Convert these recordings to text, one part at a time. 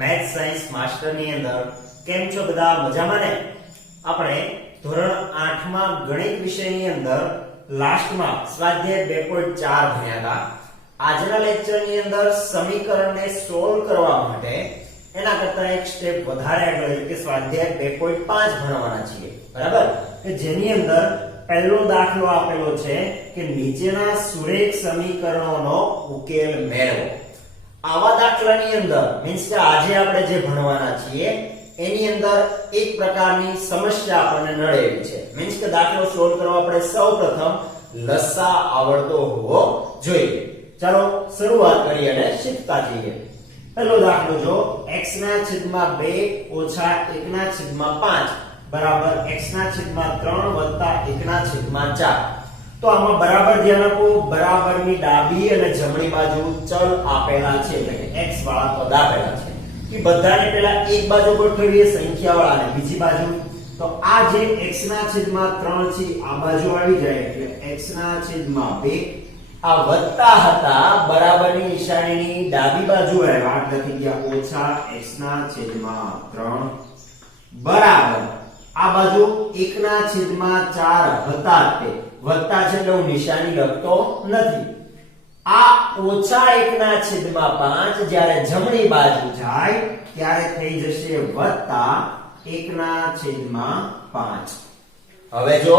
Math science master ની અંદર કેમ છો બધા મજામાં ને? આપણે ધોરણ 8 માં ગણિત વિષયની અંદર લાસ્ટમાં સ્વાધ્યાય 2.4 ભણ્યા હતા. આજના લેક્ચર ની અંદર સમીકરણને સોલ્વ કરવા માટે એના કરતા એક સ્ટેપ વધારે આગળ એટલે કે સ્વાધ્યાય 2.5 ભણવાના છીએ. બરાબર? કે જેની અંદર પહેલો દાખલો આપેલો છે કે નીચેના સુરેખ સમીકરણોનો ઉકેલ મેળવો. આવા દાખલાની અંદર મીન્સ કે આજે આપણે જે ભણવાના છીએ એની અંદર એક પ્રકારની સમસ્યા આપણને નડે એવી છે. મીન્સ કે દાખલો સોલ્વ કરવા આપણે સૌપ્રથમ લસા આવડતો હોવો જોઈએ. ચાલો શરૂઆત કરીએ અને શીખતા જઈએ. પહેલો દાખલો જો x/2 - 1/5 બરાબર x/3 + 1/4. તો આમાં બરાબર ધ્યાન આપો, બરાબરની ડાબી અને જમણી બાજુ ચલ આપેલા છે એટલે કે x વાળા પદ આપેલા છે. કે બધાને પહેલા એક બાજુ ગોઠવીએ સંખ્યા વાળા અને બીજી બાજુ. તો આ જે x/3 છે આ બાજુ આવી જાય એટલે x/2. આ વત્તા હતા બરાબરની નિશાનીની ડાબી બાજુ આવ્યા લખી ગયા -x/3 બરાબર આ બાજુ 1/4 હતા તે વત્તા છે એટલે હું નિશાની લખતો નથી. આ -1/5 જ્યારે જમણી બાજુ જાય ત્યારે થઈ જશે +1/5. હવે જો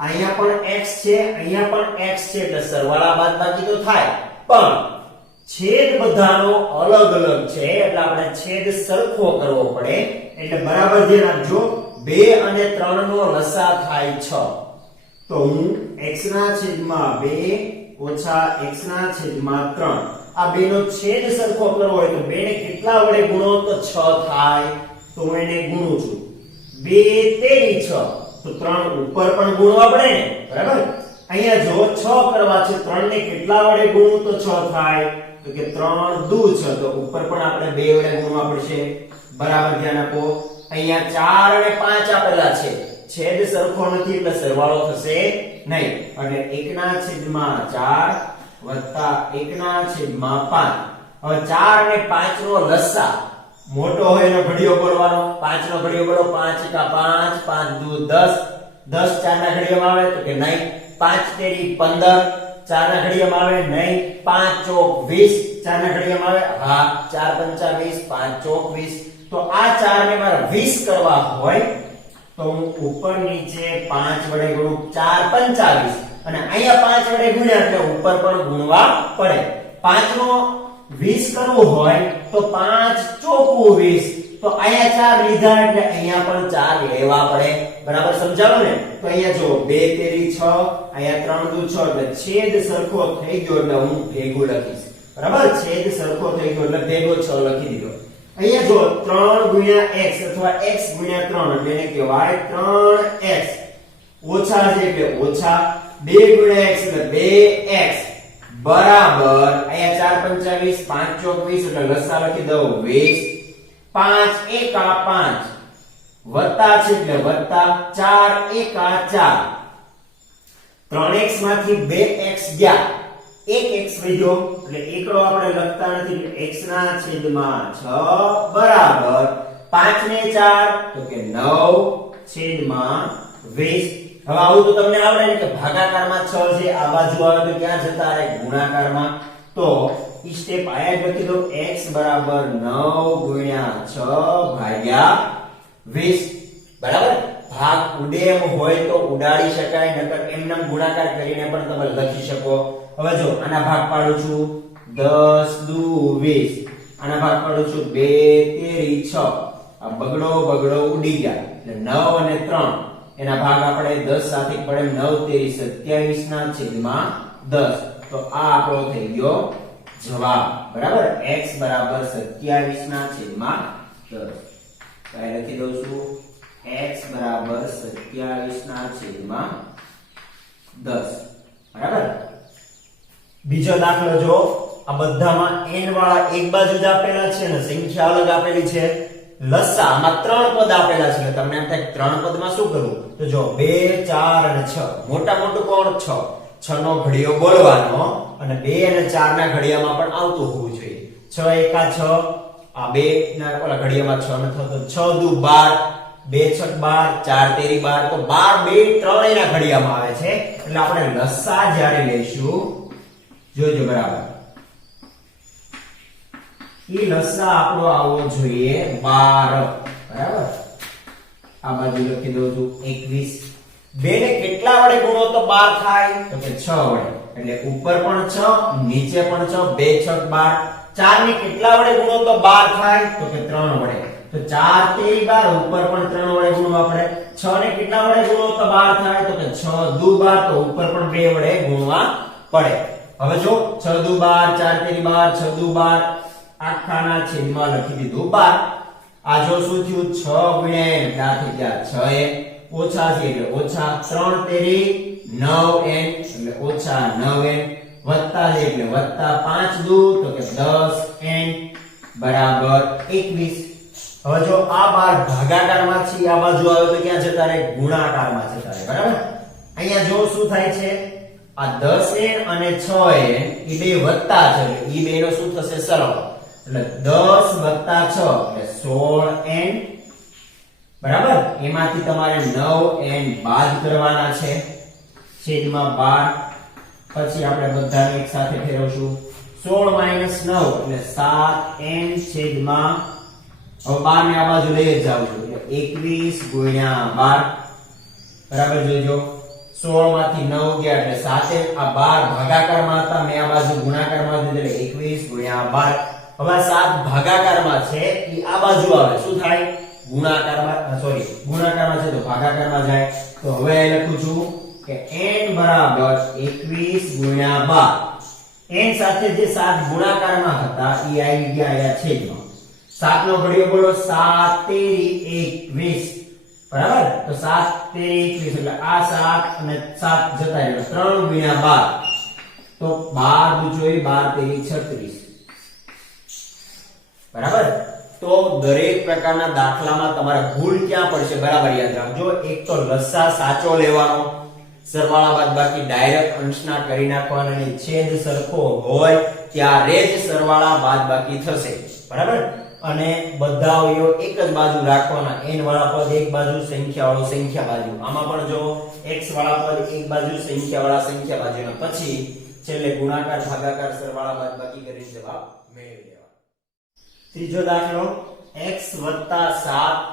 અહીંયા પણ x છે અહીંયા પણ x છે એટલે સરવાળા બાદબાકી તો થાય પણ છેદ બધાનો અલગ અલગ છે એટલે આપણે છેદ સરખો કરવો પડે. એટલે બરાબર ધ્યાન આપજો 2 અને 3 નો લસા થાય 6. તો હું x/2 - x/3 આ બે નો છેદ સરખો કરવો હોય તો 2 ને કેટલા વડે ગુણો તો 6 થાય. તો હું એને ગુણું છું 2 તેરી 6 તો 3 ઉપર પણ ગુણવા પડે ને. બરાબર? અહીંયા જો 6 કરવા છે 3 ને કેટલા વડે ગુણું તો 6 થાય તો કે 3 દુ 6 તો ઉપર પણ આપણે 2 વડે ગુણવા પડશે. બરાબર ધ્યાન આપો. અહીંયા 4 અને 5 આપેલા છે છેદ સરખો નથી એટલે સરવાળો થશે નહીં એટલે 1/4 + 1/5. હવે 4 અને 5 નો લસા મોટો હોય એનો ઘડિયો બોલવાનો. 5 નો ઘડિયો બોલો 5 * 5 5 દુ 10 10 4 ના ઘડિયામાં આવે તો કે નહીં. 5 તેરી 15 4 ના ઘડિયામાં આવે નહીં. 5 ચોક 20 4 ના ઘડિયામાં આવે હા. 4 × 5 = 20 5 ચોક 20. તો આ 4 ને મારે 20 કરવા હોય તો હું ઉપર નીચે 5 વડે ગુણું 4 × 5 = 20 અને અહીંયા 5 વડે ગુણ્યા એટલે ઉપર પણ ગુણવા પડે. 5 નો 20 કરવું હોય તો 5 ચોકું 20 તો અહીંયા 4 લીધા એટલે અહીંયા પણ 4 લેવા પડે. બરાબર સમજાવો ને? તો અહીંયા જો 2 તેરી 6 અહીંયા 3 દુ 6 એટલે છેદ સરખો થઈ ગયો એટલે હું ભેગું લખીશ. બરાબર? છેદ સરખો થઈ ગયો એટલે ભેગો 6 લખી દીધો. અહીંયા જો 3 × x અથવા x × 3 એટલે એને કહેવાય 3x ઓછા છે એટલે ઓછા 2 × x એટલે 2x બરાબર અહીંયા 4 × 5 = 20 5 ચોક 20 એટલે લસા લખી દઉં 20 5 × 5 વત્તા છે એટલે વત્તા 4 × 4 3x માંથી 2x ગયા 1x વધ્યો એટલે એકડો આપણે લખતા નથી એટલે x/6 બરાબર 5 ને 4 તો કે 9/20. હવે આવું તો તમને આવડે ને કે ભાગાકારમાં 6 છે આ બાજુ આવે તો ક્યાં જતા રહે ગુણાકારમાં. તો ઈ સ્ટેપ આયા જ લખી દો x બરાબર 9/6/20. બરાબર? ભાગ ઉડે એમ હોય તો ઉડાડી શકાય નકર એમનેમ ગુણાકાર કરીને પણ તમે લખી શકો. હવે જો આના ભાગ પાડું છું 10 દુ 20 આના ભાગ પાડું છું 2 તેરી 6 આ બગડો ઉડી ગયા એટલે 9 અને 3 એના ભાગ આપણે 10 સાથે પડે 9 તેરી 27/10. તો આ આપણો થઈ ગયો જવાબ. બરાબર? x બરાબર 27/10. તો આ લખી દઉં છું x બરાબર 27/10. બરાબર? બીજો દાખલો જો આ બધામાં n વાળા એક બાજુ જ આપેલા છે ને સંખ્યા અલગ આપેલી છે. લસામાં 3 પદ આપેલા છે એટલે તમને એમ થાય 3 પદમાં શું કરવું તો જો 2 4 અને 6 મોટા મોટું કોણ 6 6 નો ઘડિયો બોલવાનો અને 2 અને 4 ના ઘડિયામાં પણ આવતું હોવું જોઈએ. 6 × 1 = 6 આ બે ના ઓલા ઘડિયામાં 6 ન થતો 6 દુ 12 2 6 12 4 તેરી 12 તો 12 બે ત્રણેયના ઘડિયામાં આવે છે એટલે આપણે લસા જ્યારે લઈશું જોજો બરાબર ઈ લસા આપણો આવવો જોઈએ 12 બરાબર આ બાજુ લખી દઉં છું 21 બે ને કેટલા વડે ગુણો તો 12 થાય તો કે 6 વડે એટલે ઉપર પણ 6 નીચે પણ 6 2 6 12 4 ને કેટલા વડે ગુણો તો 12 થાય તો કે 3 વડે તો 4 તેરી 12 ઉપર પણ 3 વડે ગુણવા આપણે 6 ને કેટલા વડે ગુણો તો 12 થાય તો કે 6 દુ 12 તો ઉપર પણ 2 વડે ગુણવા પડે હવે જો 6 દુ 12 4 તેરી 12 6 દુ 12 આખાના છેદમાં લખી દીધું 12 આ જો શું થયું 6 ગુણ્યા n એટલે થઈ ગયા 6n ઓછા છે એટલે ઓછા 3 તેરી 9n એટલે ઓછા 9n વત્તા છે એટલે વત્તા 5 દુ તો કે 10n બરાબર 21 હવે જો આ 12 ભાગાકારમાં છે આ બાજુ આવે તો ક્યાં જતા રહે ગુણાકારમાં જતા રહે બરાબર અહીંયા જો શું થાય છે આ 10n અને 6n ઈ બે વત્તા છે એટલે ઈ બેનો શું થશે સરળ એટલે 10 વત્તા 6 એટલે 16n બરાબર એમાંથી તમારે 9n બાદ કરવાના છે છેદમાં 12 પછી આપણે બધાને એક સાથે ફેરવશું 16 - 9 એટલે 7n છેદમાં હવે 12 ને આ બાજુ લઈ જાવ છું એટલે 21 ગુણ્યા 12 બરાબર જોજો 16 માંથી 9 ગયા એટલે 7 આ 12 ભાગાકારમાં હતા મેં આ બાજુ ગુણાકારમાં દીધું એટલે 21 ગુણ્યા 12 હવે 7 ભાગાકારમાં છે ઈ આ બાજુ આવે શું થાય ગુણાકારમાં સોરી ગુણાકારમાં છે તો ભાગાકારમાં જાય તો હવે લખું છું કે n બરાબર 21 ગુણ્યા 12 n સાથે જે 7 ગુણાકારમાં હતા ઈ આવી ગયા આયા છેદમાં 7 નો ઘડિયો બોલો 7 તેરી 21 બરાબર તો 7 તેરી 21 એટલે આ 7 અને 7 જતા રહ્યા 3 ગુણ્યા 12 તો 12 દુ 12 તેરી 36 બરાબર તો દરેક પ્રકારના દાખલામાં તમારે ભૂલ ક્યાં પડશે બરાબર યાદ રાખજો એક તો લસા સાચો લેવાનો સરવાળા બાદબાકી ડાયરેક્ટ અંશના કરી નાખવાના અને છેદ સરખો હોય ત્યારે જ સરવાળા બાદબાકી થશે બરાબર અને બધા અવયવો એક જ બાજુ રાખવાના n વાળા પદ એક બાજુ સંખ્યા વાળો સંખ્યા બાજુ આમાં પણ જો x વાળા પદ એક બાજુ સંખ્યા વાળા સંખ્યા બાજુ અને પછી છેલ્લે ગુણાકાર ભાગાકાર સરવાળા બાદબાકી કરીને જવાબ મેળવી લેવાનો ત્રીજો દાખલો x 7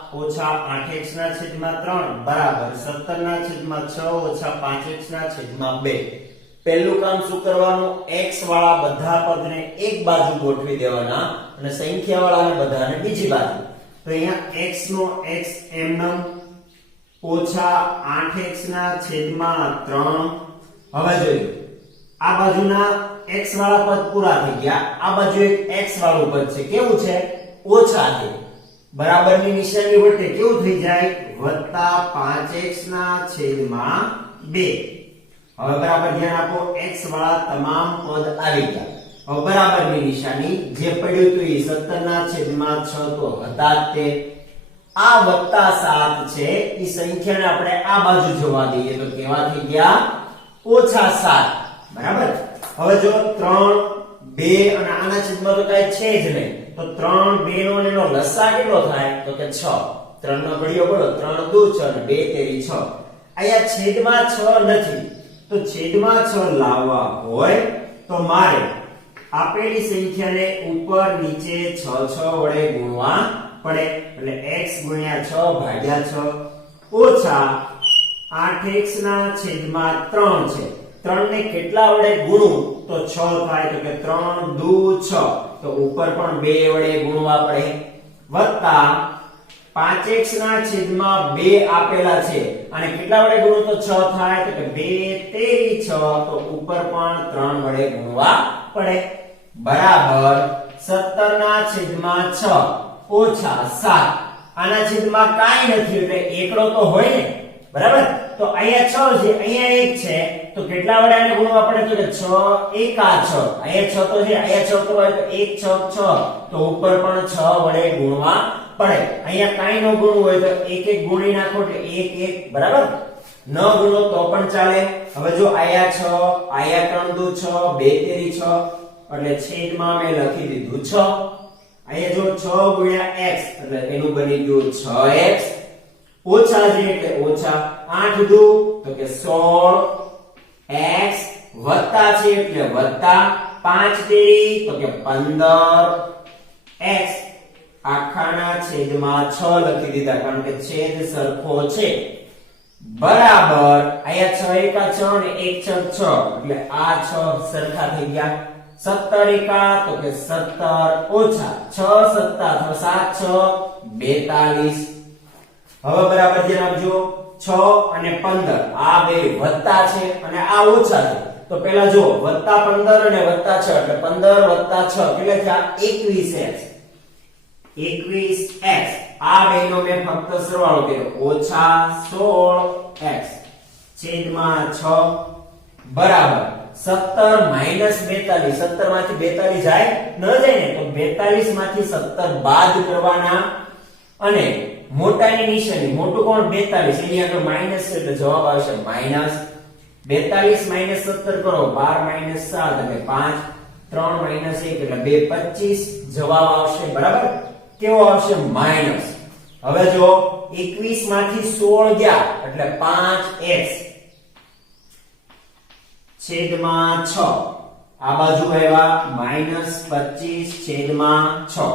- 8x ના છેદમાં 3 બરાબર 17 ના છેદમાં 6 - 5x ના છેદમાં 2 પહેલું કામ શું કરવાનું x વાળા બધા પદને એક બાજુ ગોઠવી દેવાના અને સંખ્યા વાળાને બધાને બીજી બાજુ તો અહીંયા x નો x એમનમ -8x ના છેદમાં 3 હવે જોઈએ આ બાજુના x વાળા પદ પૂરા થઈ ગયા આ બાજુ એક x વાળું પદ છે કેવું છે ઓછા છે બરાબરની નિશાની વચ્ચે કેવું થઈ જાય +5x ના છેદમાં 2 હવે બરાબર ધ્યાન આપો x વાળા તમામ પદ આવી ગયા હવે બરાબરની નિશાની જે પડ્યું હતું એ 17 ના છેદમાં 6 તો હતા તે આ +7 છે એ સંખ્યાને આપણે આ બાજુ જવા દઈએ તો કેવા થઈ ગયા -7 બરાબર હવે જો 3 2 અને આના છેદમાં તો કાઈ છે જ નહીં તો 3 2 નો અને એનો લસા કેટલો થાય તો કે 6 3 નો ઘડિયો બોલો 3 દુ 6 અને 2 તેરી 6 અહીંયા છેદમાં 6 નથી તો છેદમાં 6 લાવવા હોય તો મારે આપેલી સંખ્યાને ઉપર નીચે 6 વડે ગુણવા પડે એટલે x * 6 ભાગ્યા 6 ઓછા 8x ના છેદમાં 3 છે 3 ને કેટલા વડે ગુણું તો 6 થાય તો કે 3 દુ 6 તો ઉપર પણ 2 વડે ગુણવા પડે વત્તા 5x ના છેદમાં 2 આપેલા છે અને કેટલા વડે ગુણું તો 6 થાય તો કે 2 તેરી 6 તો ઉપર પણ 3 વડે ગુણવા પડે બરાબર 17 ના છેદમાં 6 ઓછા 7 આના છેદમાં કાઈ નથી એટલે એકડો તો હોય ને બરાબર તો અહીંયા 6 છે અહીંયા 1 છે તો કેટલા વડે આને ગુણવા પડે તો કે 6 એકા 6 અહીંયા 6 તો છે અહીંયા 6 તો હોય તો 1 6 6 તો ઉપર પણ 6 વડે ગુણવા પડે અહીંયા કાઈ નો ગુણવું હોય તો 1 1 ગુણી નાખો એટલે 1 1 બરાબર ન ગુણો તો પણ ચાલે હવે જો અહીંયા 6 અહીંયા 3 દુ 6 2 તેરી 6 એટલે છેદમાં મેં લખી દીધું 6 અહીંયા જો 6 ગુણ્યા x એટલે એનું બની ગયું 6x ઓછા છે એટલે ઓછા 8 દુ તો કે 16x વત્તા છે એટલે વત્તા 5 તેરી તો કે 15x આખાના છેદમાં 6 લખી દીધા કારણ કે છેદ સરખો છે બરાબર અહીંયા 6 એકા 6 અને 1 6 એટલે આ 6 સરખા થઈ ગયા 17 એકા તો કે 17 ઓછા 6 સત્તા 7 6 42 હવે બરાબર ધ્યાન આપજો 6 અને 15 આ બે વત્તા છે અને આ ઓછા છે તો પહેલા જો વત્તા 15 અને વત્તા 6 એટલે 15 વત્તા 6 કેટલા થયા 21x 21x આ બેનો મેં ફક્ત સરવાળો કર્યો ઓછા 16x છેદમાં 6 બરાબર 17 માઈનસ 42 17 માંથી 42 જાય ન જાય ને તો 42 માંથી 17 બાદ કરવાના અને મોટાની નિશાની મોટું કોણ 42 એની આગળ માઈનસ છે એટલે જવાબ આવશે માઈનસ 42 માઈનસ 17 કરો 12 માઈનસ 7 એટલે 5 3 માઈનસ 1 એટલે 2 25 જવાબ આવશે બરાબર કેવો આવશે માઈનસ હવે જો 21 માંથી 16 ગયા એટલે 5x છેદમાં 6 આ બાજુ આવ્યા માઈનસ 25 છેદમાં 6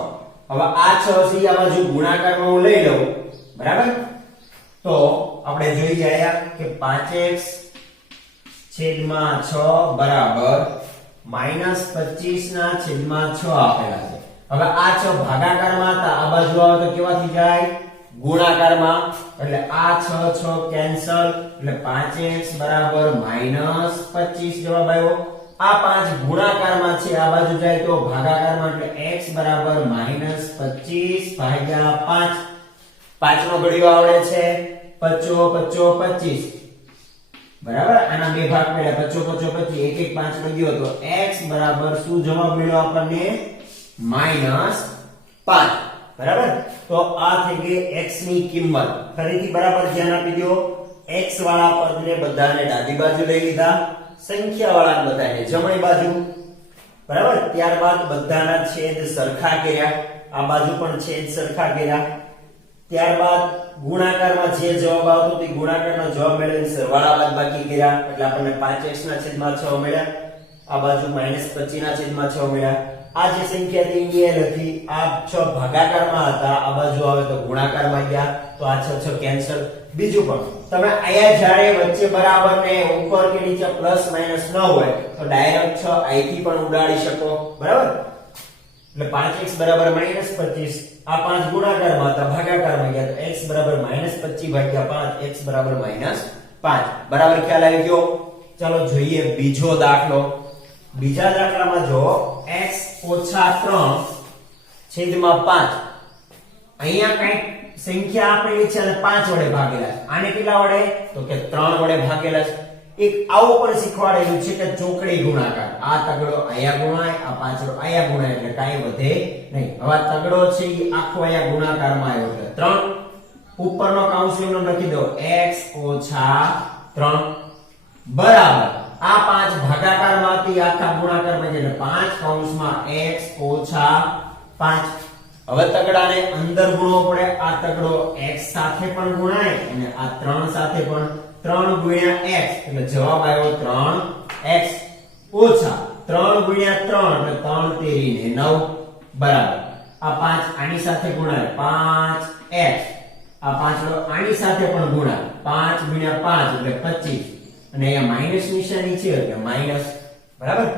હવે આ 6 છે આ બાજુ ગુણાકારમાં હું લઈ લઉં બરાબર તો આપણે જોઈ ગયા કે 5x છેદમાં 6 બરાબર માઈનસ 25 ના છેદમાં 6 આપેલા છે હવે આ 6 ભાગાકારમાં હતા આ બાજુ આવે તો કેવા થઈ જાય ગુણાકારમાં એટલે આ 6 6 કેન્સલ એટલે 5x બરાબર માઈનસ 25 જવાબ આવ્યો આ 5 ગુણાકારમાં છે આ બાજુ જાય તો ભાગાકારમાં એટલે x બરાબર માઈનસ 25 ભાગ્યા 5 5 નો ઘડિયો આવડે છે 25 25 બરાબર આના બે ભાગ પડ્યા 25 25 એક એક 5 નો ગયો તો x બરાબર શું જવાબ મળ્યો આપણને માઈનસ 5 બરાબર તો આ થઈ ગઈ x ની કિંમત ફરીથી બરાબર ધ્યાન આપી દો x વાળા પદને બધાને ડાબી બાજુ લઈ લીધા સંખ્યા વાળા બધાને જમણી બાજુ બરાબર ત્યારબાદ બધાના છેદ સરખા કર્યા આ બાજુ પણ છેદ સરખા કર્યા ત્યારબાદ ગુણાકારમાં જે જવાબ આવતો તે ગુણાકારનો જવાબ મેળવીને સરવાળા બાદબાકી કર્યા એટલે આપણને 5x ના છેદમાં 6 મળ્યા આ બાજુ -25 ના છેદમાં 6 મળ્યા આ જે સંખ્યા હતી એ લખી આ 6 ભાગાકારમાં હતા આ બાજુ આવે તો ગુણાકારમાં ગયા તો આ 6 6 કેન્સલ બીજું પણ તમે આયા જ્યારે વચ્ચે બરાબર ને ઉપર કે નીચે પ્લસ માઈનસ ન હોય તો ડાયરેક્ટ 6 અહીંથી પણ ઉડાડી શકો બરાબર એટલે 5x બરાબર -25 આ 5 ગુણાકારમાં હતા ભાગાકારમાં ગયા તો x બરાબર -25 ભાગ્યા 5 x બરાબર -5 બરાબર ખ્યાલ આવી ગયો ચાલો જોઈએ બીજો દાખલો બીજા દાખલામાં જો x ઓછા 3 છેદમાં 5 અહીંયા કઈ સંખ્યા આપેલી છે અને 5 વડે ભાગેલા છે આને કેટલા વડે તો કે 3 વડે ભાગેલા છે એક આવું પણ શીખવાડેલું છે કે ચોકડી ગુણાકાર આ તગડો અહીંયા ગુણાય આ પાછળ અહીંયા ગુણાય એટલે કાંઈ વધે નહીં હવે આ તગડો છે એ આખો અહીંયા ગુણાકારમાં આવ્યો એટલે 3 ઉપરનો કૌંસ એમનો લખી દો x ઓછા 3 બરાબર આ 5 ભાગાકારમાંથી આખા ગુણાકારમાં એટલે 5 કૌંસમાં x ઓછા 5 હવે તગડાને અંદર ગુણવો પડે આ તગડો x સાથે પણ ગુણાય અને આ 3 સાથે પણ 3 ગુણ્યા x એટલે જવાબ આવ્યો 3x ઓછા 3 ગુણ્યા 3 એટલે 3 તેરી ને 9 બરાબર આ 5 આની સાથે ગુણાય 5x આ 5 આની સાથે પણ ગુણાય 5 ગુણ્યા 5 એટલે 25 અને અહીંયા માઈનસ નિશાની છે એટલે માઈનસ બરાબર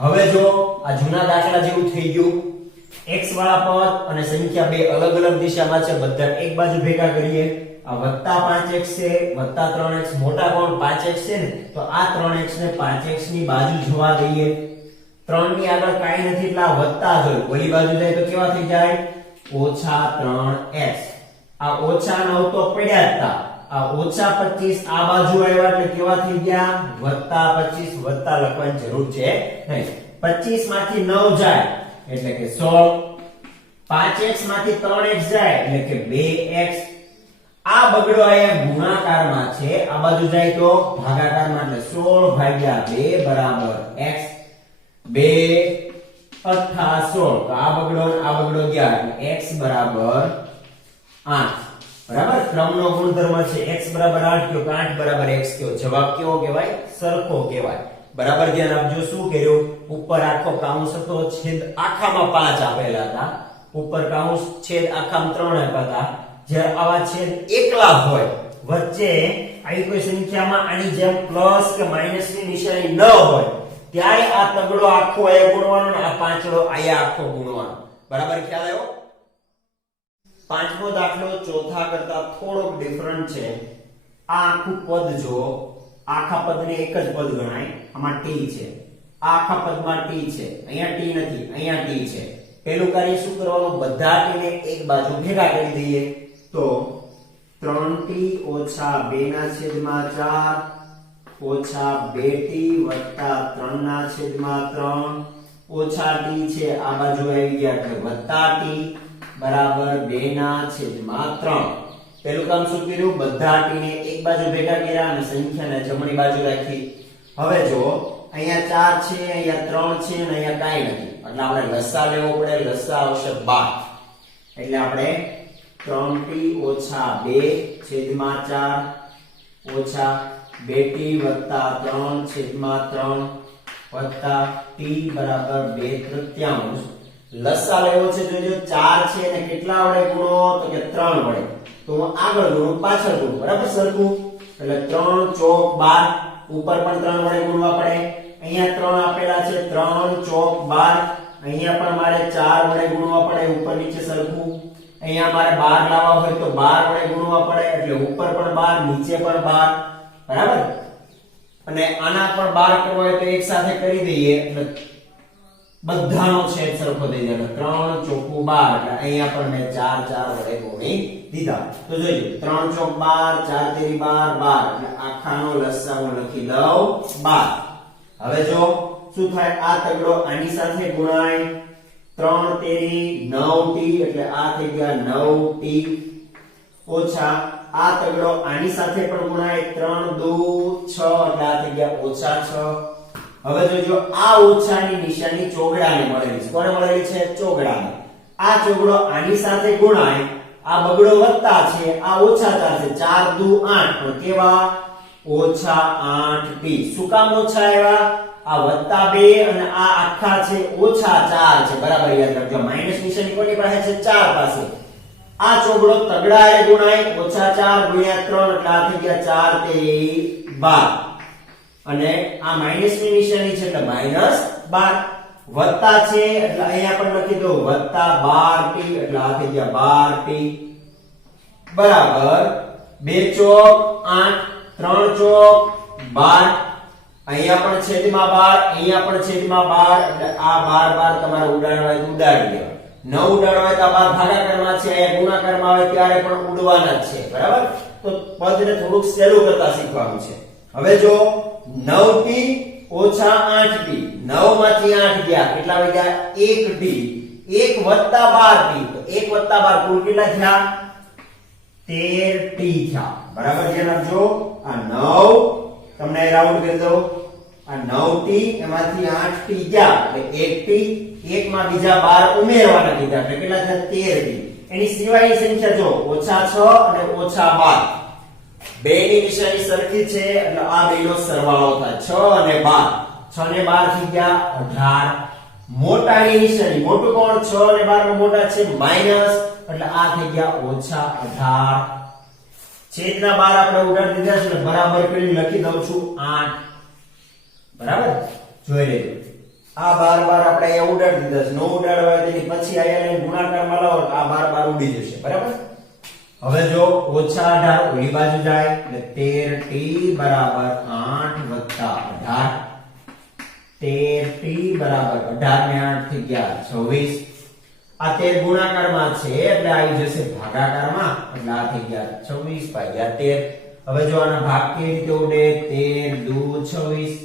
હવે જો આ જૂના દાખલા જેવું થઈ ગયું x વાળા પદ અને સંખ્યા બે અલગ અલગ દિશામાં છે બધા એક બાજુ ભેગા કરીએ આ વત્તા 5x છે વત્તા 3x મોટા કોણ 5x છે ને તો આ 3x ને 5x ની બાજુ જોવા દઈએ 3 ની આગળ કાઈ નથી એટલે આ વત્તા જોઈ ઓલી બાજુ જાય તો કેવા થઈ જાય ઓછા 3x આ ઓછા 9 તો પડ્યા જ હતા આ ઓછા 25 આ બાજુ આવ્યા એટલે કેવા થઈ ગયા વત્તા 25 વત્તા લખવાની જરૂર છે નહીં 25 માંથી 9 જાય એટલે કે 16 5x માંથી 3x જાય એટલે કે 2x આ બગડો આયા ગુણાકારમાં છે આ બાજુ જાય તો ભાગાકારમાં એટલે 16 ભાગ્યા 2 બરાબર x 2 અઠ્ઠા 16 તો આ બગડો 11 x બરાબર 8 બરાબર ક્રમનો ગુણધર્મ છે x બરાબર 8 કયો 8 બરાબર x કયો જવાબ કેવો કહેવાય સરખો કહેવાય બરાબર ધ્યાન આપજો શું કર્યું ઉપર આખો કાઉન્સ હતો છેદ આખામાં 5 આપેલા હતા ઉપર કાઉન્સ છેદ આખામાં 3 આપ્યા હતા જે આવા છેદ એકલા હોય વચ્ચે આવી કોઈ સંખ્યામાં આની જેમ પ્લસ કે માઈનસ ની નિશાની ન હોય ત્યારે આ તગડો આખો આયા ગુણવાનો ને આ પાંચડો આયા આખો ગુણવાનો બરાબર ખ્યાલ આવ્યો પાંચમો દાખલો ચોથા કરતા થોડોક ડિફરન્ટ છે આ આખું પદ જો આખા પદને એક જ પદ ગણાય આમાં t છે આ આખા પદમાં t છે અહીંયા t નથી અહીંયા t છે પહેલું કાર્ય શું કરવાનું બધા t ને એક બાજુ ભેગા કરી દઈએ તો 3t - 2 ના છેદમાં 4 ઓછા 2t વત્તા 3 ના છેદમાં 3 ઓછા t છે આ બાજુ આવી ગયા એટલે વત્તા t બરાબર 2 ના છેદમાં 3 પહેલું કામ શું કર્યું બધા t ને એક બાજુ ભેગા કર્યા અને સંખ્યાને જમણી બાજુ રાખી હવે જો અહીંયા 4 છે અહીંયા 3 છે અને અહીંયા કાઈ નથી એટલે આપણે લસા લેવો પડે લસા આવશે 12 એટલે આપણે 3t - 2 છેદમાં 4 ઓછા 2t વત્તા 3 છેદમાં 3 વત્તા t બરાબર 2/3 લસા લેવો છે જોજો 4 છે અને કેટલા વડે ગુણો તો કે 3 વડે તો હું આગળ ગુણું પાછળ ગુણું બરાબર સરખું એટલે 3 ચોક 12 ઉપર પણ 3 વડે ગુણવા પડે અહીંયા 3 આપેલા છે 3 ચોક 12 અહીંયા પણ મારે 4 વડે ગુણવા પડે ઉપર નીચે સરખું અહીંયા મારે 12 લાવવા હોય તો 12 વડે ગુણવા પડે એટલે ઉપર પણ 12 નીચે પણ 12 બરાબર અને આના પણ 12 કરવો હોય તો એક સાથે કરી દઈએ એટલે બધાનો છેદ સરખો થઈ જાય 3 ચોકું 12 એટલે અહીંયા પણ મેં 4 વડે ગુણી દીધા તો જોજો 3 ચોક 12 4 તેરી 12 12 એટલે આખાનો લસાઅ હું લખી દઉં 12 હવે જો શું થાય આ તગડો આની સાથે ગુણાય 3 તેરી 9t એટલે આ થઈ ગયા 9t ઓછા આ તગડો આની સાથે પણ ગુણાય 3 દુ 6 એટલે આ થઈ ગયા ઓછા 6 હવે જોજો આ ઓછાની નિશાની ચોગડાને મળેલી છે કોને મળેલી છે ચોગડાને આ ચોગડો આની સાથે ગુણાય આ બગડો વત્તા છે આ ઓછા 4 છે 4 દુ 8 પણ કેવા ઓછા 8p શું કામ ઓછા આવ્યા આ વત્તા 2 અને આ આખા છે ઓછા 4 છે બરાબર યાદ રાખજો માઈનસ નિશાની કોની પાસે છે 4 પાસે આ ચોગડો તગડાએ ગુણાય ઓછા 4 ગુણ્યા 3 એટલે આ થઈ ગયા 4 તેરી 12 અને આ માઈનસ ની નિશાની છે એટલે માઈનસ 12 વત્તા છે એટલે અહીંયા પણ લખી દો વત્તા 12t એટલે આ થઈ ગયા 12t બરાબર 2 ચોક 8 3 ચોક 12 અહીંયા પણ છેદમાં 12 અહીંયા પણ છેદમાં 12 એટલે આ 12 તમારે ઉડાડવા હોય તો ઉડાડી દેવા ન ઉડાડવા હોય તો આ 12 ભાગાકારમાં છે અહીંયા ગુણાકારમાં આવે ત્યારે પણ ઉડવાના જ છે બરાબર તો પદને થોડુંક સહેલું કરતા શીખવાનું છે હવે જો 9t ઓછા 8t 9 માંથી 8 ગયા કેટલા વધ્યા 1t 1 વત્તા 12t તો 1 વત્તા 12 કુલ કેટલા થયા 13t થયા બરાબર ધ્યાન આપજો આ 9 તમને રાઉન્ડ કરી દો આ 9t એમાંથી 8t ગયા એટલે 1t 1 માં બીજા 12 ઉમેરવાના કીધા એટલે કેટલા થયા 13t એની સિવાયની સંખ્યા જો ઓછા 6 અને ઓછા 12 બેની નિશાની સરખી છે એટલે આ બેનો સરવાળો થાય 6 અને 12 6 ને 12 થઈ ગયા 18 મોટાની નિશાની મોટું કોણ 6 અને 12 માં મોટા છે માઈનસ એટલે આ થઈ ગયા ઓછા 18 છેદના 12 આપણે ઉડાડી દીધા છે એટલે બરાબર કરી લખી દઉં છું 8 બરાબર જોઈ લેજો આ 12 આપણે અહીંયા ઉડાડી દીધા છે નો ઉડાડવા તેની પછી અહીંયા ગુણાકારમાં લાવો આ 12 ઉડી જશે બરાબર હવે જો ઓછા 18 ઓલી બાજુ જાય એટલે 13t બરાબર 8 વત્તા 18 13t બરાબર 18 ને 8 થઈ ગયા 26 આ 13 ગુણાકારમાં છે એટલે આવી જશે ભાગાકારમાં એટલે આ થઈ ગયા 26 ભાગ્યા 13 હવે જો આના ભાગ કેવી રીતે ઉડે 13 દુ 26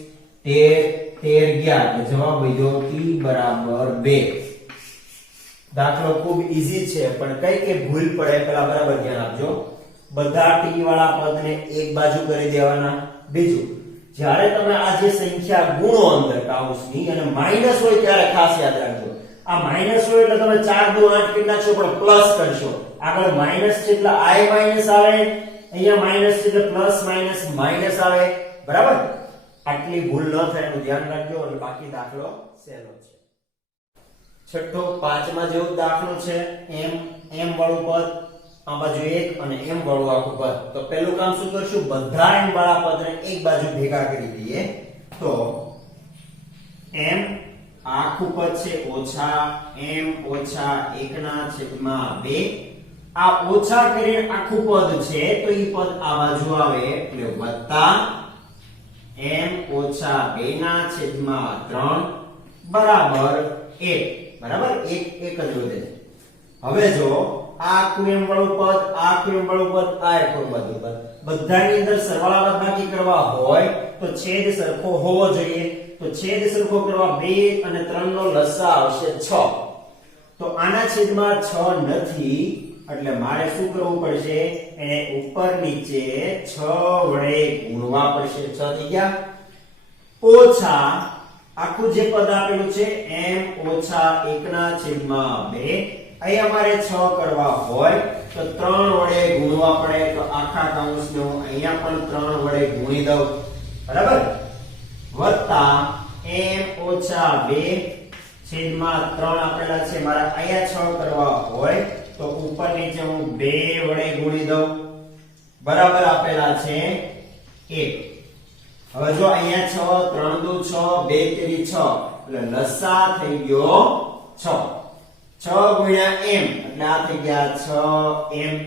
13 ગયા એટલે જવાબ વધ્યો t બરાબર 2 દાખલો ખૂબ ઈઝી છે પણ કઈ કે ભૂલ પડે પેલા બરાબર ધ્યાન આપજો બધા t વાળા પદને એક બાજુ કરી દેવાના બીજું જ્યારે તમે આ જે સંખ્યા ગુણો અંદર કાઉન્સની અને માઈનસ હોય ત્યારે ખાસ યાદ રાખજો આ માઈનસ હોય એટલે તમે 4 દુ 8 કરી નાખશો પણ પ્લસ કરશો આગળ માઈનસ છે એટલે i માઈનસ આવે અહીંયા માઈનસ છે એટલે પ્લસ માઈનસ માઈનસ આવે બરાબર આટલી ભૂલ ન થાય એનું ધ્યાન રાખજો અને બાકી દાખલો સહેલો છે છઠ્ઠો પાંચમા જેવો દાખલો છે m વાળું પદ આ બાજુ 1 અને m વાળું આખું પદ તો પહેલું કામ શું કરશું બધા m વાળા પદને એક બાજુ ભેગા કરી દઈએ તો m આખું પદ છે ઓછા m ઓછા 1 ના છેદમાં 2 આ ઓછા કરીને આખું પદ છે તો ઈ પદ આ બાજુ આવે એટલે વત્તા m ઓછા 2 ના છેદમાં 3 બરાબર 1 બરાબર 1 જ વધે હવે જો આ આખું m વાળું પદ આ આખું m વાળું પદ આ આખું પદ બધાની અંદર સરવાળા બાદબાકી કરવા હોય તો છેદ સરખો હોવો જોઈએ તો છેદ સરખો કરવા 2 અને 3 નો લસા આવશે 6 તો આના છેદમાં 6 નથી એટલે મારે શું કરવું પડશે એને ઉપર નીચે 6 વડે ગુણવા પડશે 6 થઈ ગયા ઓછા આખું જે પદ આપેલું છે m ઓછા 1 ના છેદમાં 2 અહીં અમારે 6 કરવા હોય તો 3 વડે ગુણવા પડે તો આખા કૌંસને હું અહીંયા પણ 3 વડે ગુણી દઉં બરાબર વત્તા m ઓછા 2 છેદમાં 3 આપેલા છે મારે અહીંયા 6 કરવા હોય તો ઉપર નીચે હું 2 વડે ગુણી દઉં બરાબર આપેલા છે 1 હવે જો અહીંયા 6 3 દુ 6 2 તેરી 6 એટલે લસા થઈ ગયો 6 6 ગુણ્યા m એટલે આ થઈ ગયા 6m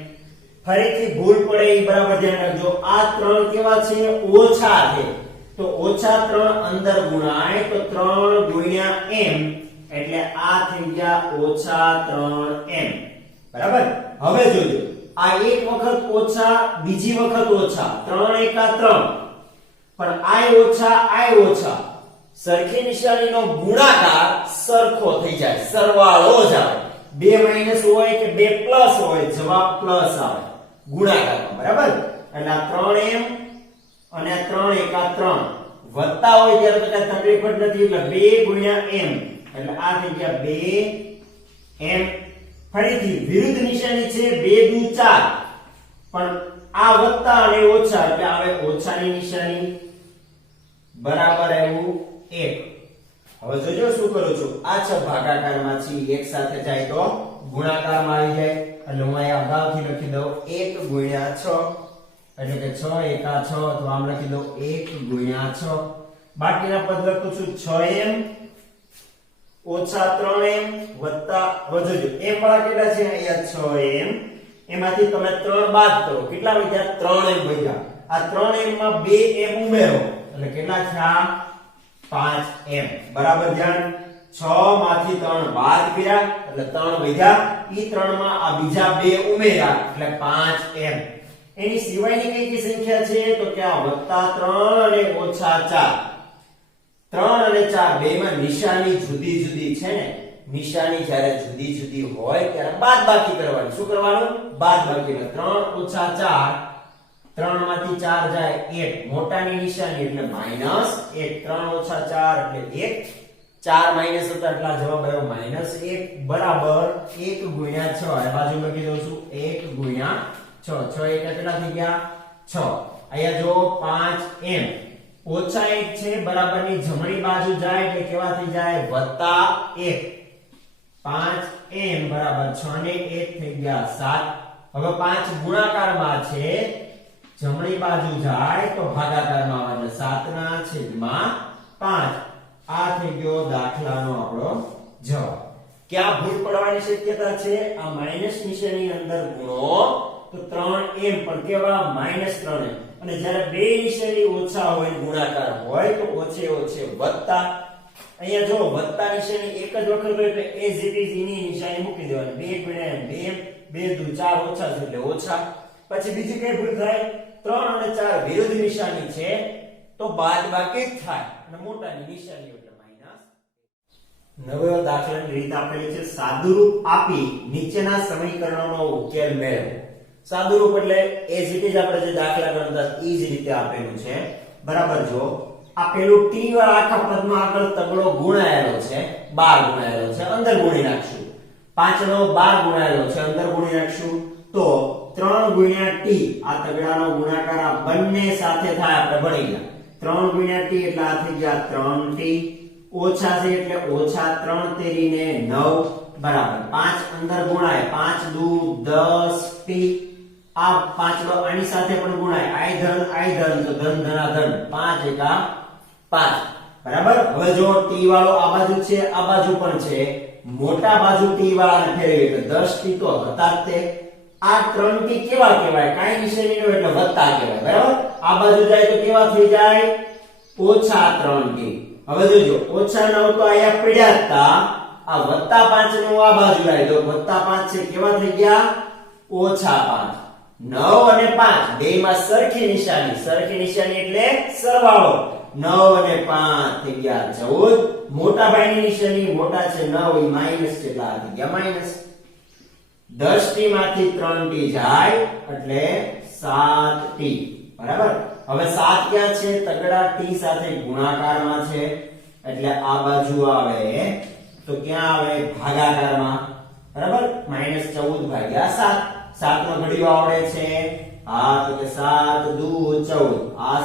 ફરીથી ભૂલ પડે એ બરાબર ધ્યાન રાખજો આ 3 કેવા છે ઓછા છે તો ઓછા 3 અંદર ગુણાય તો 3 ગુણ્યા m એટલે આ થઈ ગયા ઓછા 3m બરાબર હવે જોજો આ એક વખત ઓછા બીજી વખત ઓછા 3 એકા 3 પણ i ઓછા સરખી નિશાનીનો ગુણાકાર સરખો થઈ જાય સરવાળો જ આવે 2 માઈનસ હોય કે 2 પ્લસ હોય જવાબ પ્લસ આવે ગુણાકારમાં બરાબર એટલે આ 3m અને 3 એકા 3 વત્તા હોય ત્યારે તો કઈ તકલીફ જ નથી એટલે 2 ગુણ્યા m એટલે આ થઈ ગયા 2m ફરીથી વિરુદ્ધ નિશાની છે 2 દુ 4 પણ આ વત્તા અને ઓછા એટલે આવે ઓછાની નિશાની બરાબર આવ્યું 1 હવે જોજો શું કરું છું આ 6 ભાગાકારમાં છે એક સાથે જાય તો ગુણાકારમાં આવી જાય એટલે હું અહીંયા અગાઉથી લખી દઉં 1 ગુણ્યા 6 એટલે કે 6 એકા 6 તો આમ લખી દઉં 1 ગુણ્યા 6 બાકીના પદ લખું છું 6m ઓછા 3m વત્તા જોજો m વાળા કેટલા છે અહીંયા 6m એમાંથી તમે 3 બાદ કરો કેટલા વધ્યા 3m વધ્યા આ 3m માં 2m ઉમેરો એટલે કેટલા થયા 5m બરાબર ધ્યાન 6 માંથી 3 બાદ કર્યા એટલે 3 વધ્યા ઈ 3 માં આ બીજા 2 ઉમેર્યા એટલે 5m એની સિવાયની કઈ સંખ્યા છે તો કે આ +3 અને -4 3 અને 4 બેમાં નિશાની જુદી જુદી છે ને નિશાની જ્યારે જુદી જુદી હોય ત્યારે બાદબાકી કરવાની શું કરવાનું બાદબાકી 3 - 4 3 માંથી 4 જાય 1 મોટાની નિશાની એટલે -1 3 - 4 એટલે 1 4 માઈનસ હતા એટલે જવાબ આવ્યો -1 બરાબર 1 ગુણ્યા 6 આ બાજુ લખી દઉં છું 1 ગુણ્યા 6 6 એટલે કેટલા થઈ ગયા 6 અહીંયા જો 5m -1 છે બરાબરની જમણી બાજુ જાય એટલે કેવા થઈ જાય +1 5m બરાબર 6 ને 1 થઈ ગયા 7 હવે 5 ગુણાકારમાં છે જમણી બાજુ જાય તો ભાગાકારમાં આવે એટલે 7 ના છેદમાં 5 આ થઈ ગયો દાખલાનો આપણો જવાબ ક્યાં ભૂલ પડવાની શક્યતા છે આ માઈનસ નિશાની અંદર ગુણો તો 3m પણ કેવા -3m અને જ્યારે બે નિશાની ઓછા હોય ગુણાકાર હોય તો ઓછે ઓછે વત્તા અહીંયા જો વત્તા નિશાની એક જ વખત હોય એટલે as it is એની નિશાની મૂકી દેવાની 2 ગુણ્યા 2 2 દુ 4 ઓછા છે એટલે ઓછા પછી બીજી કઈ ભૂલ થાય 3 અને 4 વિરુદ્ધ નિશાની છે તો બાદબાકી જ થાય અને મોટાની નિશાની એટલે માઈનસ નવો દાખલાની રીત આપેલી છે સાદુરૂપ આપી નીચેના સમીકરણોનો ઉકેલ મેળવો સાદુરૂપ એટલે as it is આપણે જે દાખલા ગણતા ઈ જ રીતે આપેલું છે બરાબર જો આ પેલું t વાળા આખા પદમાં આગળ તગડો ગુણાયેલો છે 12 ગુણાયેલો છે અંદર ગુણી નાખશું પાછળનો 12 ગુણાયેલો છે અંદર ગુણી નાખશું તો 3 ગુણ્યા t આ તગડાનો ગુણાકાર આ બંને સાથે થાય આપણે ભણી ગયા 3 ગુણ્યા t એટલે આ થઈ ગયા 3t ઓછા છે એટલે ઓછા 3 તેરીને 9 બરાબર 5 અંદર ગુણાય 5 દુ 10t આ પાંચડો આની સાથે પણ ગુણાય આઈ ધન તો ધન ધના ધન 5 એકા 5 બરાબર હવે જો t વાળો આ બાજુ છે આ બાજુ પણ છે મોટા બાજુ t વાળાને ફેરવી એટલે 10t તો હતા જ તે આ 3t કેવા કહેવાય કાઈ નિશાની નો એટલે વત્તા કહેવાય બરાબર આ બાજુ જાય તો કેવા થઈ જાય ઓછા 3t હવે જોજો ઓછા 9 તો આયા પડ્યા હતા આ વત્તા 5 નું આ બાજુ લાવી દો વત્તા 5 છે કેવા થઈ ગયા ઓછા 5 9 અને 5 બેયમાં સરખી નિશાની એટલે સરવાળો 9 અને 5 થઈ ગયા 14 મોટા ભાઈની નિશાની મોટા છે 9 એ માઈનસ કેટલા થઈ ગયા માઈનસ 10t માંથી 3t જાય એટલે 7t બરાબર હવે 7 ક્યાં છે તગડા t સાથે ગુણાકારમાં છે એટલે આ બાજુ આવે તો ક્યાં આવે ભાગાકારમાં બરાબર -14 ભાગ્યા 7 7 નો ઘડીઓ આવડે છે હા તો કે 7 દુ 14 આ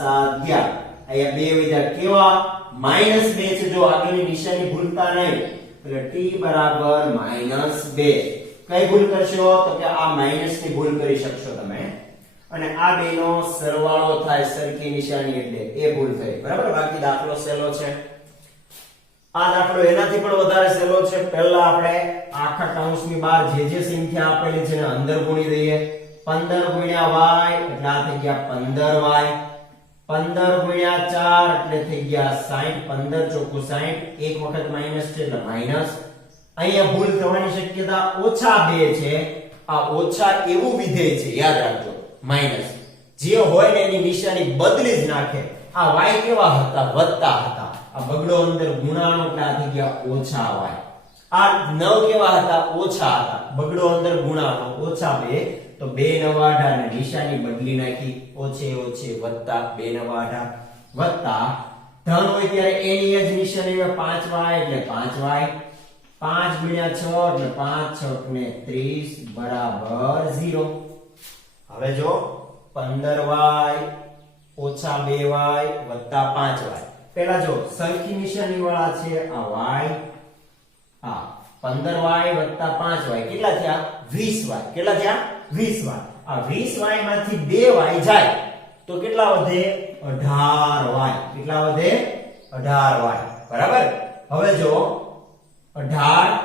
7 ગયા અહીંયા બે વિધા કેવા -2 છે જો આગળની નિશાની ભૂલતા નહીં એટલે t બરાબર -2 કઈ ભૂલ કરશો તો કે આ માઈનસ ની ભૂલ કરી શકશો તમે અને આ બેનો સરવાળો થાય સરખી નિશાની એટલે એ ભૂલ થઈ બરાબર બાકી દાખલો સહેલો છે આ દાખલો એનાથી પણ વધારે સહેલો છે પહેલા આપણે આખા કૌંસની બહાર જે સંખ્યા આપેલી છે એને અંદર ગુણી દઈએ 15 ગુણ્યા y એટલે આ થઈ ગયા 15y 15 ગુણ્યા 4 એટલે થઈ ગયા 60 15 ચોકુ 60 એક વખત માઈનસ છે એટલે માઈનસ અહીંયા ભૂલ થવાની શક્યતા -2 છે આ ઓછા એવું વિધેય છે યાદ રાખજો માઈનસ જે હોય ને એની નિશાની બદલી જ નાખે આ y કેવા હતા વત્તા હતા આ બગડો અંદર ગુણાનો એટલે આ થઈ ગયા ઓછા y આ 9 કેવા હતા ઓછા હતા બગડો અંદર ગુણાનો ઓછા 2 તો 2 નવા 18 ને નિશાની બદલી નાખી ઓછે વત્તા 2 નવા 18 વત્તા ધન હોય ત્યારે એની જ નિશાની 5y એટલે 5y 5 ગુણ્યા 6 એટલે 5 6 ને 30 બરાબર 0 હવે જો 15y ઓછા 2y વત્તા 5y પહેલા જો સરખી નિશાની વાળા છે આ y આ 15y વત્તા 5y કેટલા થયા 20y કેટલા થયા 20y આ 20y માંથી 2y જાય તો કેટલા વધે 18y કેટલા વધે 18y બરાબર હવે જો 18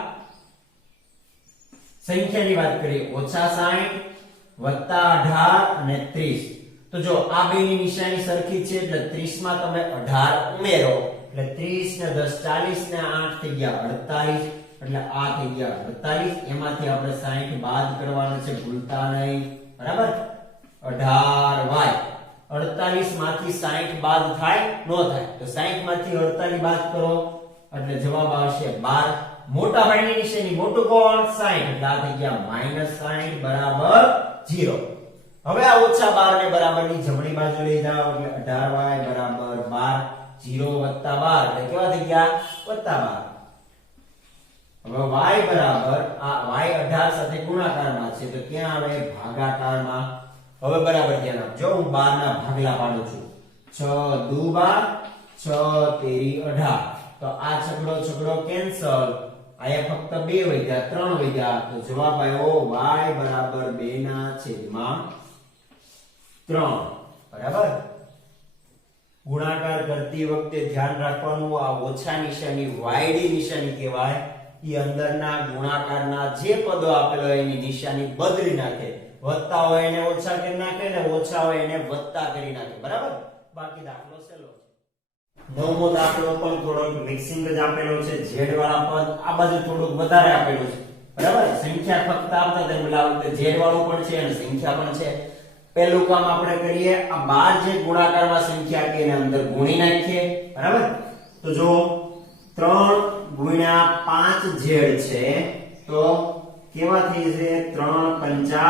સંખ્યાની વાત કરીએ ઓછા 60 વત્તા 18 અને 30 તો જો આ બેની નિશાની સરખી છે એટલે 30 માં તમે 18 ઉમેરો એટલે 30 ને 10 40 ને 8 થઈ ગયા 48 એટલે આ થઈ ગયા 48 એમાંથી આપણે 60 બાદ કરવાનો છે ભૂલતા નહીં બરાબર 18y 48 માંથી 60 બાદ થાય નો થાય તો 60 માંથી 48 બાદ કરો એટલે જવાબ આવશે 12 મોટા ભાઈની નિશાની મોટું કોણ 60 એટલે આ થઈ ગયા -60 બરાબર 0 હવે આ ઓછા 12 ને બરાબરની જમણી બાજુ લઈ જાઓ એટલે 18y બરાબર 12 0 વત્તા 12 એટલે કેવા થઈ ગયા વત્તા 12 હવે y બરાબર આ y 18 સાથે ગુણાકારમાં છે તો ક્યાં આવે ભાગાકારમાં હવે બરાબર ધ્યાન આપજો હું 12 ના ભાગલા પાડું છું 6 દુ 12 6 તેરી 18 તો આ છગડો કેન્સલ આયા ફક્ત 2 વધ્યા 3 વધ્યા તો જવાબ આવ્યો y બરાબર 2 ના છેદમાં 3 બરાબર ગુણાકાર કરતી વખતે ધ્યાન રાખવાનું આ ઓછા નિશાની વાયડી નિશાની કહેવાય ઈ અંદરના ગુણાકારના જે પદો આપેલો હોય એની નિશાની બદલી નાખે વત્તા હોય એને ઓછા કરી નાખે ને ઓછા હોય એને વત્તા કરી નાખે બરાબર બાકી દાખલો સહેલો છે નવમો દાખલો પણ થોડોક મિક્સિંગ જ આપેલો છે z વાળા પદ આ બાજુ થોડુંક વધારે આપેલું છે બરાબર સંખ્યા ફક્ત આપતા તેમ લાવતે z વાળું પણ છે અને સંખ્યા પણ છે પહેલું કામ આપણે કરીએ આ 12 જે ગુણાકારમાં સંખ્યા કે એને અંદર ગુણી નાખીએ બરાબર તો જો 3 ગુણ્યા 5 z છે તો કેવા થઈ છે 3 5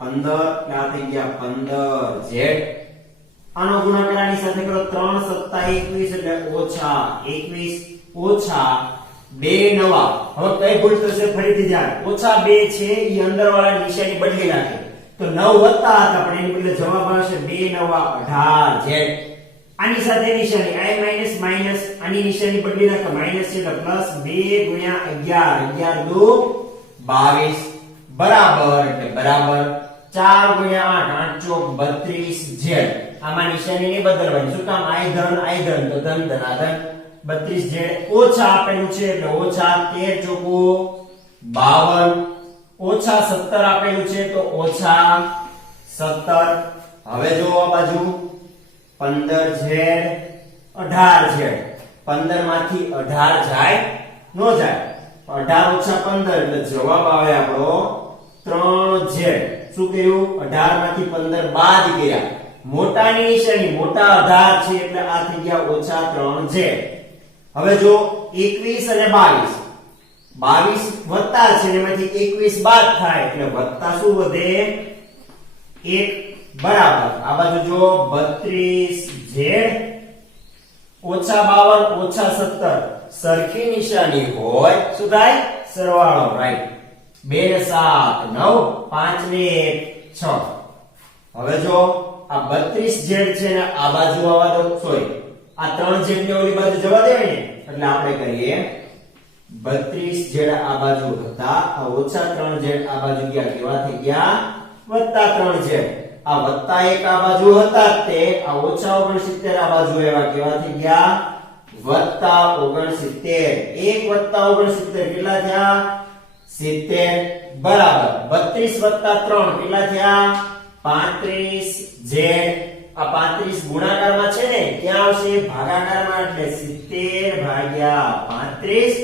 15 એટલે આ થઈ ગયા 15z આનો ગુણાકાર આની સાથે કરો 3 સત્તા 21 એટલે ઓછા 21 ઓછા 2 નવા. હવે કઈ ભૂલ થશે ફરીથી ધ્યાન. ઓછા 2 છે એ અંદર વાળા નિશાની બદલી નાખે તો 9 વત્તા હતા પણ એની બદલે જવાબ આવશે 2 નવા 18 z. આની સાથે નિશાની i માઈનસ માઈનસ આની નિશાની બદલી નાખો માઈનસ છે એટલે પ્લસ 2 ગુણ્યા 11 11 દુ 22 બરાબર એટલે બરાબર 4 ગુણ્યા 8 8 ચોક 32 z. આમાં નિશાની નહીં બદલવાની. શું કામ? i ધન તો ધન ધનાધન 32 z ઓછા આપેલું છે એટલે ઓછા 13 ચોકુ 52 ઓછા 17 આપેલું છે તો ઓછા 17. હવે જો આ બાજુ 15 z 18 z 15 માંથી 18 જાય નો જાય. 18 ઓછા 15 એટલે જવાબ આવે આપણો 3 z. શું કર્યું? 18 માંથી 15 બાદ કર્યા. મોટાની નિશાની મોટા 18 છે એટલે આ થઈ ગયા ઓછા 3 z. હવે જો 21 અને 22 વત્તા છે એમાંથી 21 બાદ થાય એટલે વત્તા શું વધે 1 બરાબર. આ બાજુ જો 32 z ઓછા 52 ઓછા 17 સરખી નિશાની હોય શું થાય? સરવાળો. રાઈટ. 2 ને 7 9 5 ને 1 6. હવે જો આ 32 z છે ને આ બાજુ આવવા દો. સોરી આ 3 z ને ઓલી બાજુ જવા દેવાય ને એટલે આપણે કરીએ 32 z આ બાજુ હતા આ ઓછા 3 z આ બાજુ ગયા કેવા થઈ ગયા વત્તા 3 z. આ વત્તા 1 આ બાજુ હતા તે આ ઓછા 69 આ બાજુ એવા કેવા થઈ ગયા વત્તા 69. 1 વત્તા 69 કેટલા થયા 70 બરાબર. 32 વત્તા 3 કેટલા થયા 35 z. આ 35 ગુણાકારમાં છે ને ક્યાં આવશે? ભાગાકારમાં એટલે 70 ભાગ્યા 35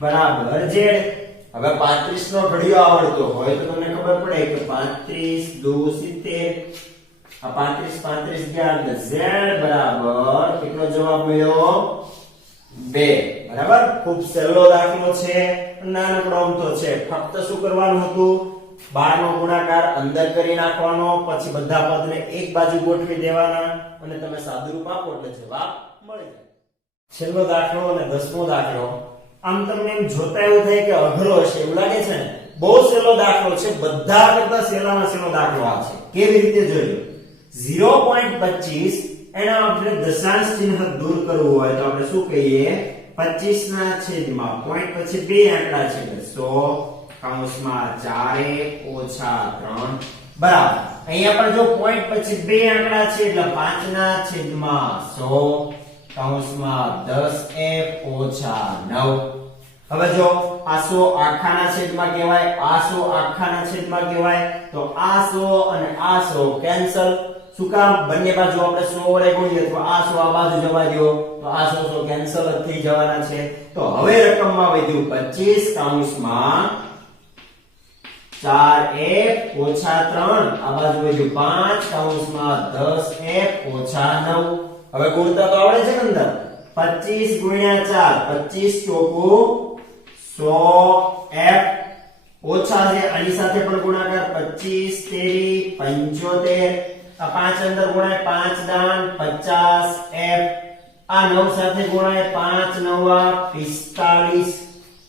બરાબર z. હવે 35 નો ઘડિયો આવડતો હોય તો તમને ખબર પડે કે 35 દુ 70. આ 35 ગયા એટલે z બરાબર કેટલો જવાબ મળ્યો 2 બરાબર. ખૂબ સહેલો દાખલો છે. નાનકડો અમથો છે. ફક્ત શું કરવાનું હતું? 12 નો ગુણાકાર અંદર કરી નાખવાનો પછી બધા પદને એક બાજુ ગોઠવી દેવાના અને તમે સાદુરૂપ આપો એટલે જવાબ મળી જાય. છેલ્લો દાખલો અને 10મો દાખલો. આમ તમને એમ જોતા એવું થાય કે અઘરો હશે એવું લાગે છે ને? બહુ સહેલો દાખલો છે. બધા કરતા સહેલામાં સહેલો દાખલો આ છે. કેવી રીતે જોજો? 0.25 એના આપણે દશાંશ ચિહ્ન દૂર કરવું હોય તો આપણે શું કહીએ? 25 ના છેદમાં પોઈન્ટ પછી બે આંકડા છે એટલે 100 કૌંસમાં 4 ઓછા 3 બરાબર. અહીંયા પણ જો પોઈન્ટ પછી બે આંકડા છે એટલે 5 ના છેદમાં 100 કૌંસમાં 10f ઓછા 9. હવે જો આ 100 આખાના છેદમાં કહેવાય આ 100 આખાના છેદમાં કહેવાય તો આ 100 અને આ 100 કેન્સલ. શું કામ? બંને બાજુ આપણે 100 વડે ગુણીએ તો આ 100 આ બાજુ જવા દો તો આ 100 કેન્સલ જ થઈ જવાના છે. તો હવે રકમમાં વધ્યું 25 કૌંસમાં 4f ઓછા 3 આ બાજુ વધ્યું 5 કૌંસમાં 10f ઓછા 9. હવે ગુણતા તો આવડે છે ને અંદર 25 ગુણ્યા 4 25 ચોકુ 100f ઓછા છે આની સાથે પણ ગુણાકાર 25 તેરી 75 આ 5 અંદર ગુણાય 5 દાન 50f આ 9 સાથે ગુણાય 5 નવા 45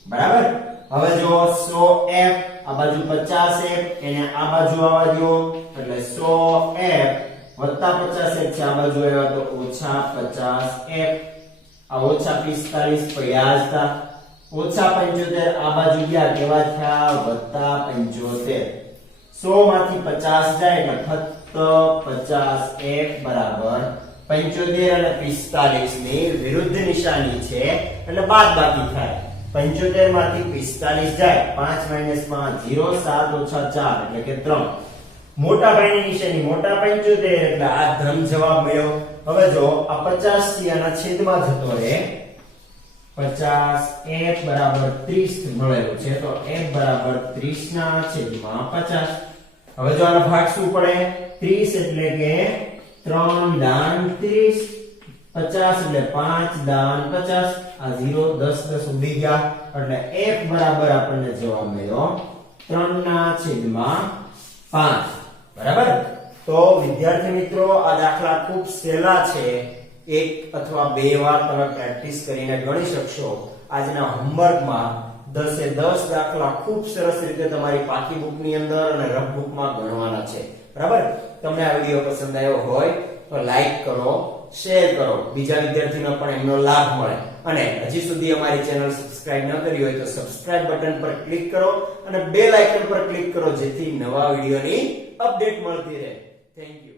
બરાબર. હવે જો 100f આ બાજુ 50f એને આ બાજુ આવવા દો એટલે 100f વત્તા 50f છે આ બાજુ આવ્યા તો ઓછા 50f આ ઓછા 45 પડ્યા હતા ઓછા 75 આ બાજુ ગયા કેવા થયા વત્તા 75. 100 માંથી 50 જાય એટલે ફક્ત 50f બરાબર 75 અને 45 ની વિરુદ્ધ નિશાની છે એટલે બાદબાકી થાય. 75 માંથી 45 જાય 5 - 5 0 7 ઓછા 4 એટલે કે 3. મોટા ભાઈની નિશાની મોટા 75 એટલે આ ધન જવાબ મળ્યો. હવે જો આ 50 થી આના છેદમાં જતો રહે 50 f બરાબર 30 મળેલું છે તો f બરાબર 30 ના છેદમાં 50. હવે જો આનો ભાગ શું પડે 30 એટલે કે 3 દાન 30 50 એટલે 5 દાન 50 આ 0 10 10 ઉડી ગયા એટલે f બરાબર આપણને જવાબ મળ્યો 3 ના છેદમાં 5 બરાબર. તો વિદ્યાર્થી મિત્રો આ દાખલા ખૂબ સહેલા છે, એક અથવા બે વાર તમે પ્રેક્ટિસ કરીને ગણી શકશો. આજના હોમવર્કમાં 10 એ 10 દાખલા ખૂબ સરસ રીતે તમારી પાકી બુકની અંદર અને રફ બુકમાં ગણવાના છે. બરાબર? તમને આ વિડિયો પસંદ આવ્યો હોય તો લાઈક કરો, શેર કરો, બીજા વિદ્યાર્થીઓને પણ એમનો લાભ મળે. અને હજી સુધી અમારી ચેનલ સબસ્ક્રાઇબ ન કરી હોય તો સબસ્ક્રાઇબ બટન પર ક્લિક કરો અને બેલ આઇકન પર ક્લિક કરો, જેથી નવા વિડિયોની અપડેટ મળતી રહે. Thank you.